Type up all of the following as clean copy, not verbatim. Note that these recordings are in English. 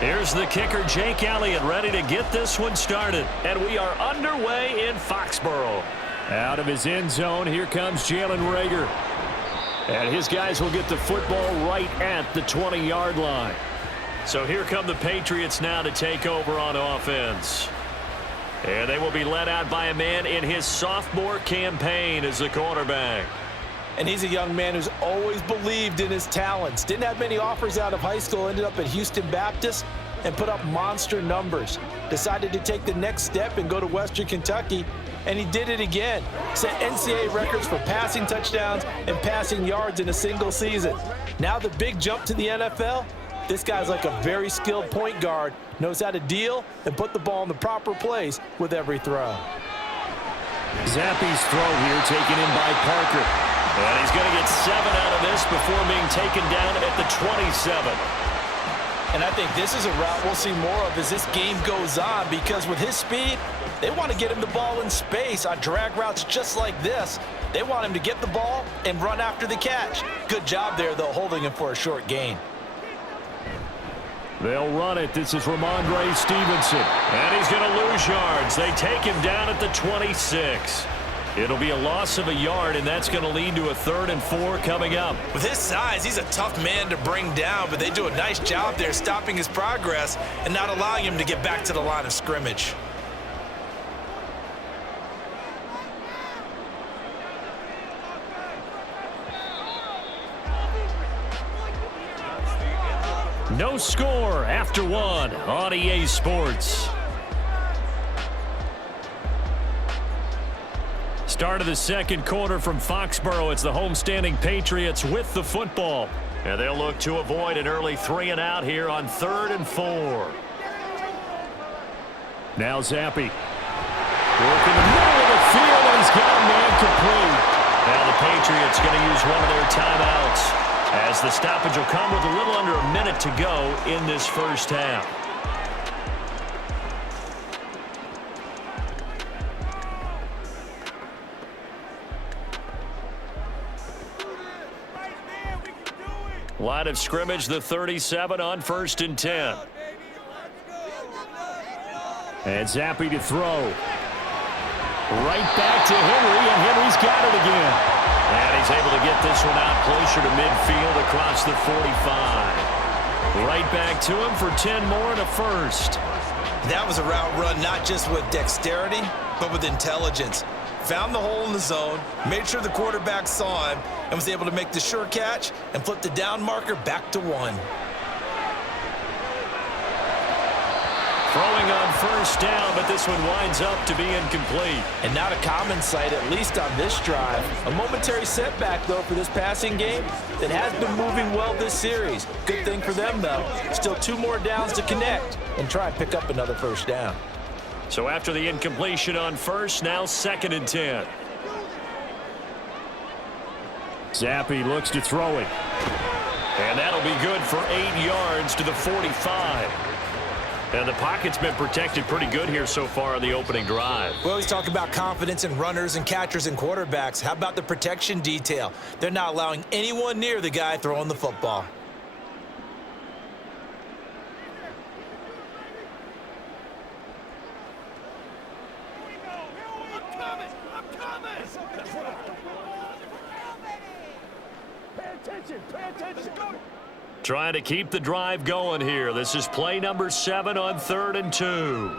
Here's the kicker, Jake Elliott, ready to get this one started. And we are underway in Foxborough. Out of his end zone, here comes Jalen Reagor. And his guys will get the football right at the 20-yard line. So here come the Patriots now to take over on offense. And they will be led out by a man in his sophomore campaign as the quarterback. And he's a young man who's always believed in his talents. Didn't have many offers out of high school, ended up at Houston Baptist and put up monster numbers. Decided to take the next step and go to Western Kentucky, and he did it again. Set NCAA records for passing touchdowns and passing yards in a single season. Now the big jump to the NFL. This guy's like a very skilled point guard, knows how to deal and put the ball in the proper place with every throw. Zappe's throw here taken in by Parker. And he's going to get 7 out of this before being taken down at the 27. And I think this is a route we'll see more of as this game goes on, because with his speed, they want to get him the ball in space on drag routes just like this. They want him to get the ball and run after the catch. Good job there, though, holding him for a short gain. They'll run it. This is Ramondre Stevenson. And he's going to lose yards. They take him down at the 26. It'll be a loss of a yard, and that's going to lead to a 3rd and 4 coming up. With his size, he's a tough man to bring down, but they do a nice job there stopping his progress and not allowing him to get back to the line of scrimmage. No score after 1 on EA Sports. Start of the second quarter from Foxborough. It's the homestanding Patriots with the football. And they'll look to avoid an early 3 and out here on 3rd and 4. Now Zappe. Work in the middle of the field, and he's got a man complete. Now the Patriots going to use one of their timeouts, as the stoppage will come with a little under a minute to go in this first half. Line of scrimmage, the 37 on 1st and 10. And Zappe to throw. Right back to Henry, and Henry's got it again. And he's able to get this one out closer to midfield across the 45. Right back to him for 10 more and a first. That was a route run not just with dexterity, but with intelligence. Found the hole in the zone, made sure the quarterback saw him, and was able to make the sure catch and flip the down marker back to 1. Throwing on 1st down, but this one winds up to be incomplete. And not a common sight, at least on this drive. A momentary setback, though, for this passing game that has been moving well this series. Good thing for them, though. Still 2 more downs to connect and try and pick up another 1st down. So after the incompletion on 1st, now 2nd and 10. Zappe looks to throw it. And that'll be good for 8 yards to the 45. And the pocket's been protected pretty good here so far on the opening drive. We always talk about confidence in runners and catchers and quarterbacks. How about the protection detail? They're not allowing anyone near the guy throwing the football. Trying to keep the drive going here. This is play number 7 on 3rd and 2.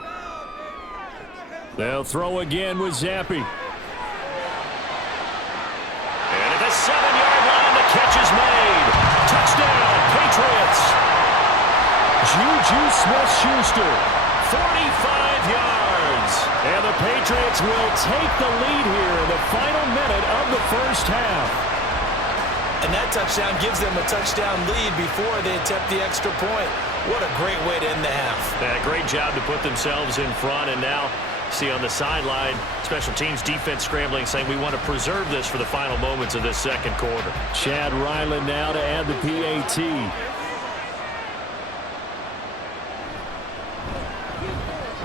They'll throw again with Zappe. And at the 7-yard line, the catch is made. Touchdown, Patriots. Juju Smith-Schuster, 45 yards. And the Patriots will take the lead here in the final minute of the first half. And that touchdown gives them a touchdown lead before they attempt the extra point. What a great way to end the half. Yeah, great job to put themselves in front. And now, see on the sideline, special teams defense scrambling, saying we want to preserve this for the final moments of this second quarter. Chad Ryland now to add the PAT.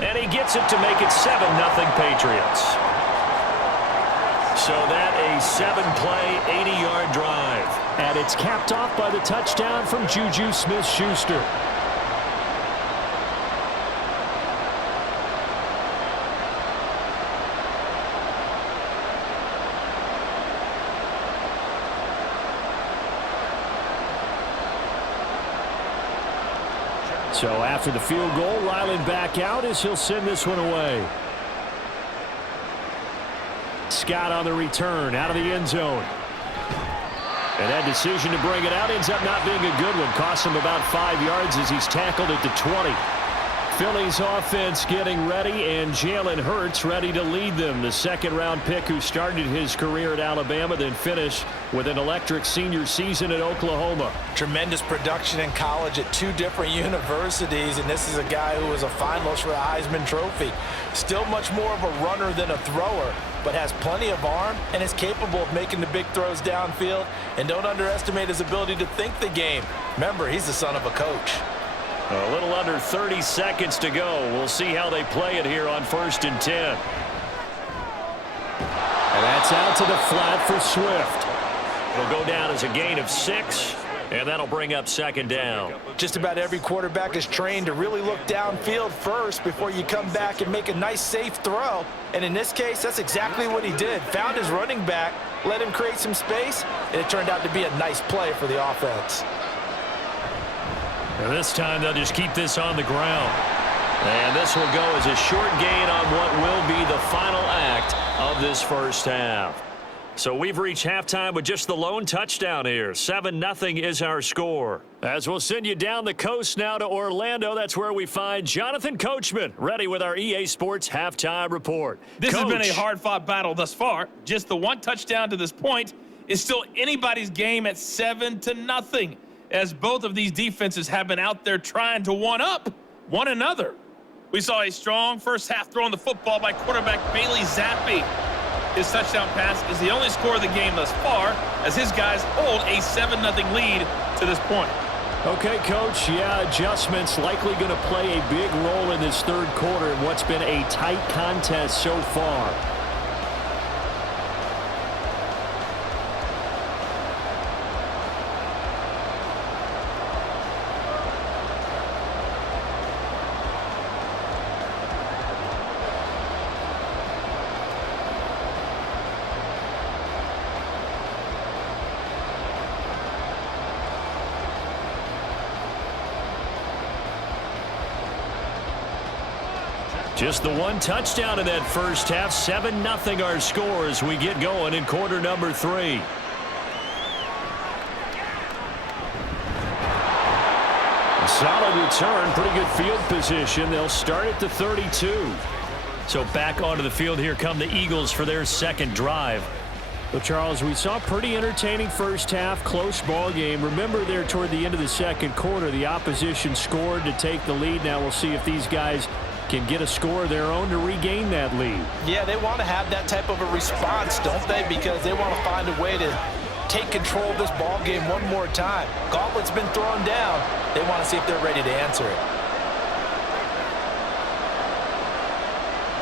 And he gets it to make it 7-0 Patriots. So that a 7-play, 80-yard drive. And it's capped off by the touchdown from Juju Smith-Schuster. So after the field goal, Ryland back out as he'll send this one away. Scott on the return out of the end zone. And that decision to bring it out ends up not being a good one. Costs him about 5 yards as he's tackled at the 20. Philly's offense getting ready, and Jalen Hurts ready to lead them. The second-round pick who started his career at Alabama, then finished with an electric senior season at Oklahoma. Tremendous production in college at 2 different universities, and this is a guy who was a finalist for the Heisman Trophy. Still much more of a runner than a thrower, but has plenty of arm and is capable of making the big throws downfield. And don't underestimate his ability to think the game. Remember, he's the son of a coach. A little under 30 seconds to go. We'll see how they play it here on 1st and 10. And that's out to the flat for Swift. It'll go down as a gain of 6, and that'll bring up 2nd down. Just about every quarterback is trained to really look downfield first before you come back and make a nice, safe throw. And in this case, that's exactly what he did. Found his running back, let him create some space, and it turned out to be a nice play for the offense. And this time they'll just keep this on the ground. And this will go as a short gain on what will be the final act of this first half. So we've reached halftime with just the lone touchdown here. 7-0 is our score. As we'll send you down the coast now to Orlando, that's where we find Jonathan Coachman, ready with our EA Sports halftime report. This has been a hard-fought battle thus far. Just the one touchdown to this point is still anybody's game at 7-0. As both of these defenses have been out there trying to one-up one another. We saw a strong first half throwing the football by quarterback Bailey Zappi. His touchdown pass is the only score of the game thus far, as his guys hold a 7-0 lead to this point. Okay, Coach, yeah, adjustments likely going to play a big role in this third quarter in what's been a tight contest so far. Just the one touchdown in that first half. 7-0 our score as we get going in quarter number 3. A solid return, pretty good field position. They'll start at the 32. So back onto the field here come the Eagles for their second drive. Well, Charles, we saw a pretty entertaining first half, close ball game. Remember there toward the end of the second quarter, the opposition scored to take the lead. Now we'll see if these guys can get a score of their own to regain that lead. Yeah, they want to have that type of a response, don't they? Because they want to find a way to take control of this ball game one more time. Gauntlet's been thrown down. They want to see if they're ready to answer it.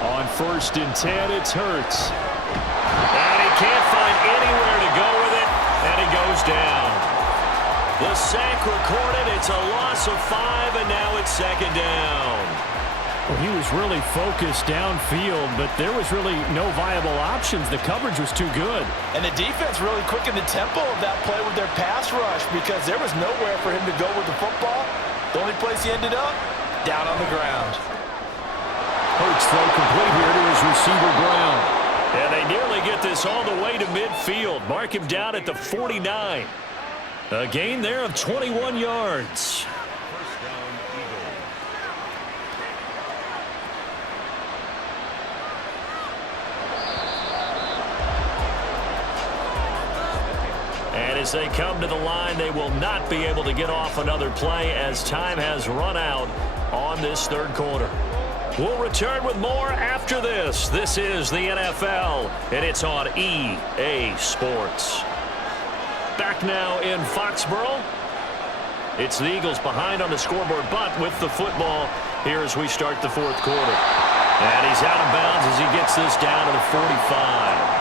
On 1st and 10, it's Hurts. And he can't find anywhere to go with it, and he goes down. The sack recorded. It's a loss of 5, and now it's 2nd down. Well, he was really focused downfield, but there was really no viable options. The coverage was too good. And the defense really quickened the tempo of that play with their pass rush because there was nowhere for him to go with the football. The only place he ended up, down on the ground. Hurts throw complete here to his receiver Brown. And they nearly get this all the way to midfield. Mark him down at the 49. A gain there of 21 yards. And as they come to the line, they will not be able to get off another play as time has run out on this third quarter. We'll return with more after this. This is the NFL, and it's on EA Sports. Back now in Foxborough. It's the Eagles behind on the scoreboard, but with the football here as we start the fourth quarter. And he's out of bounds as he gets this down to the 45.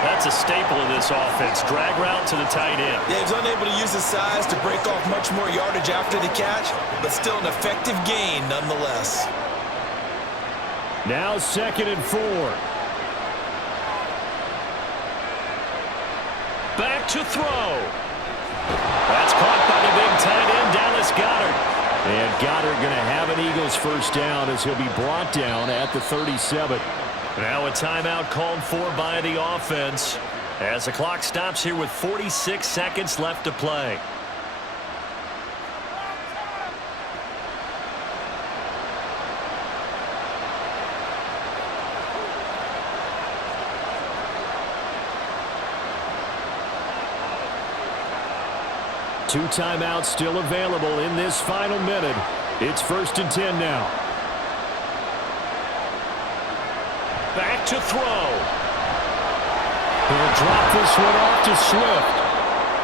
That's a staple of this offense. Drag route to the tight end. Yeah, he's unable to use his size to break off much more yardage after the catch, but still an effective gain nonetheless. Now 2nd and 4. Back to throw. That's caught by the big tight end, Dallas Goedert. And Goddard going to have an Eagles first down as he'll be brought down at the 37. Now a timeout called for by the offense as the clock stops here with 46 seconds left to play. Two timeouts still available in this final minute. It's 1st and 10 now. Back to throw. He'll drop this one off to Swift.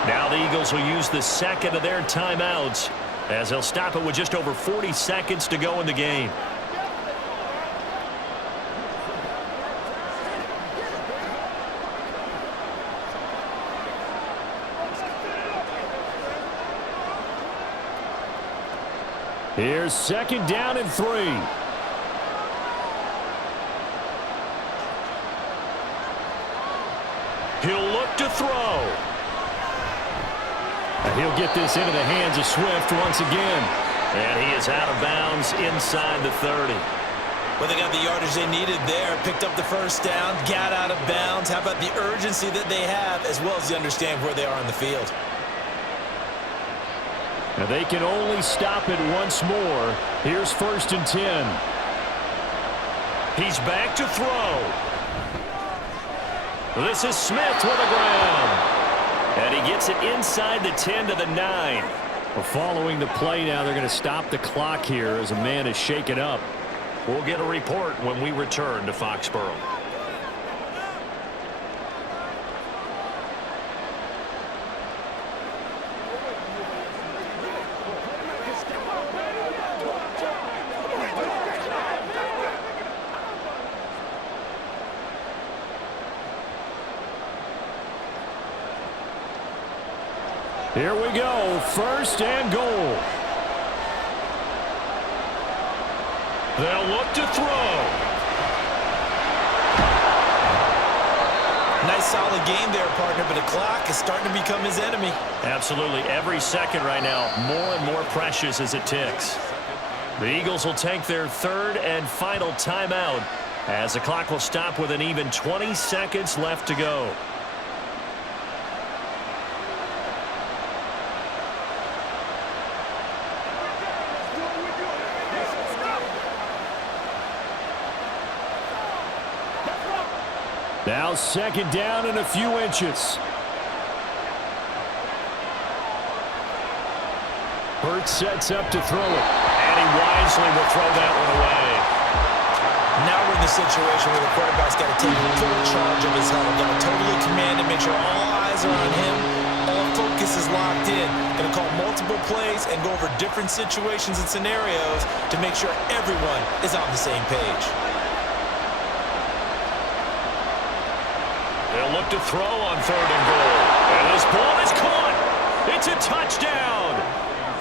Now the Eagles will use the second of their timeouts as they'll stop it with just over 40 seconds to go in the game. Here's 2nd down and 3. He'll look to throw. And he'll get this into the hands of Swift once again. And he is out of bounds inside the 30. Well, they got the yardage they needed there. Picked up the first down, got out of bounds. How about the urgency that they have as well as they understand where they are on the field? Now they can only stop it once more. Here's 1st and 10. He's back to throw. This is Smith with the ground. And he gets it inside the 10 to the 9. Well, following the play now, they're going to stop the clock here as a man is shaken up. We'll get a report when we return to Foxborough. Here we go, 1st and goal. They'll look to throw. Nice solid game there, partner, but the clock is starting to become his enemy. Absolutely. Every second right now, more and more precious as it ticks. The Eagles will take their 3rd and final timeout as the clock will stop with an even 20 seconds left to go. Now 2nd down and a few inches. Hurts sets up to throw it. And he wisely will throw that one away. Now we're in the situation where the quarterback's got to take full charge of his huddle. Got to totally command and make sure all eyes are on him. All focus is locked in. Going to call multiple plays and go over different situations and scenarios to make sure everyone is on the same page. They'll look to throw on 3rd and goal. And this ball is caught. It's a touchdown.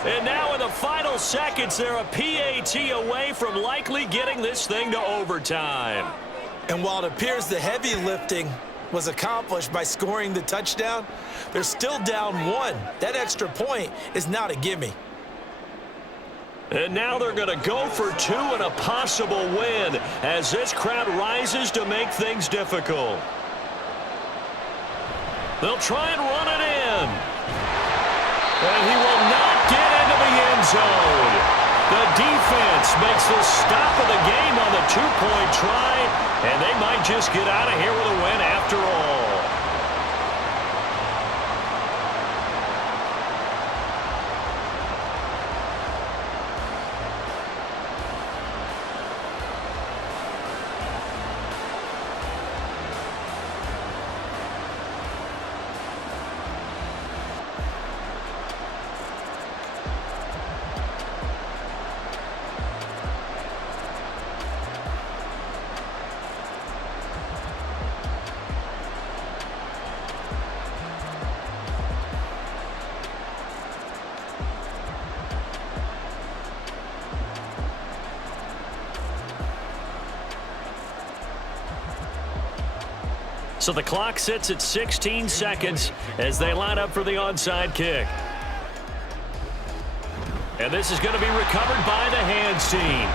And now in the final seconds, they're a PAT away from likely getting this thing to overtime. And while it appears the heavy lifting was accomplished by scoring the touchdown, they're still down 1. That extra point is not a gimme. And now they're going to go for 2 and a possible win as this crowd rises to make things difficult. They'll try and run it in. And he will not get into the end zone. The defense makes the stop of the game on the 2-point try, and they might just get out of here with a win after all. So the clock sits at 16 seconds as they line up for the onside kick. And this is going to be recovered by the hands team.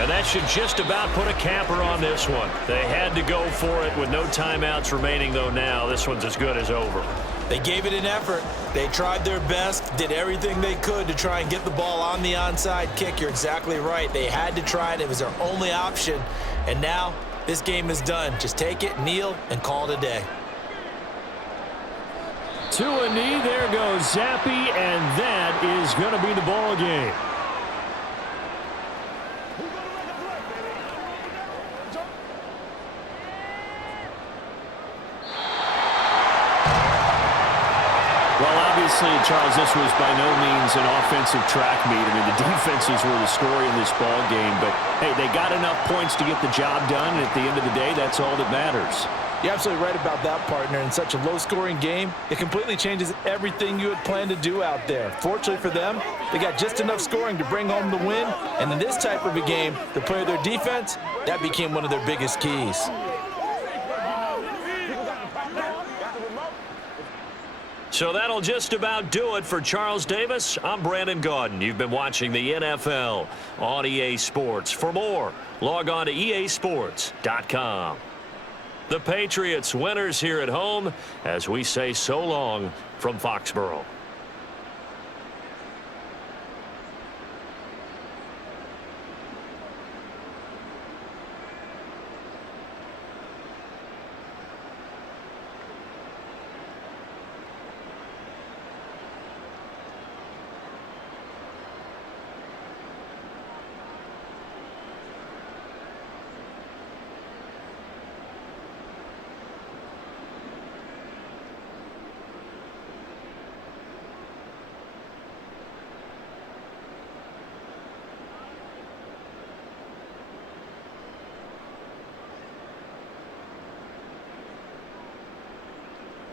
And that should just about put a capper on this one. They had to go for it with no timeouts remaining, though now this one's as good as over. They gave it an effort. They tried their best, did everything they could to try and get the ball on the onside kick. You're exactly right. They had to try it. It was their only option. And now this game is done. Just take it, kneel, and call it a day. To a knee, there goes Zappi, and that is going to be the ball game. Well, obviously, Charles, this was by no means an offensive track meet. I mean, the defenses were the story in this ball game, but hey, they got enough points to get the job done, and at the end of the day, that's all that matters. You're absolutely right about that, partner. In such a low-scoring game, it completely changes everything you had planned to do out there. Fortunately for them, they got just enough scoring to bring home the win, and in this type of a game, to play their defense, that became one of their biggest keys. So that'll just about do it for Charles Davis. I'm Brandon Gaudin. You've been watching the NFL on EA Sports. For more, log on to easports.com. The Patriots winners here at home as we say so long from Foxborough.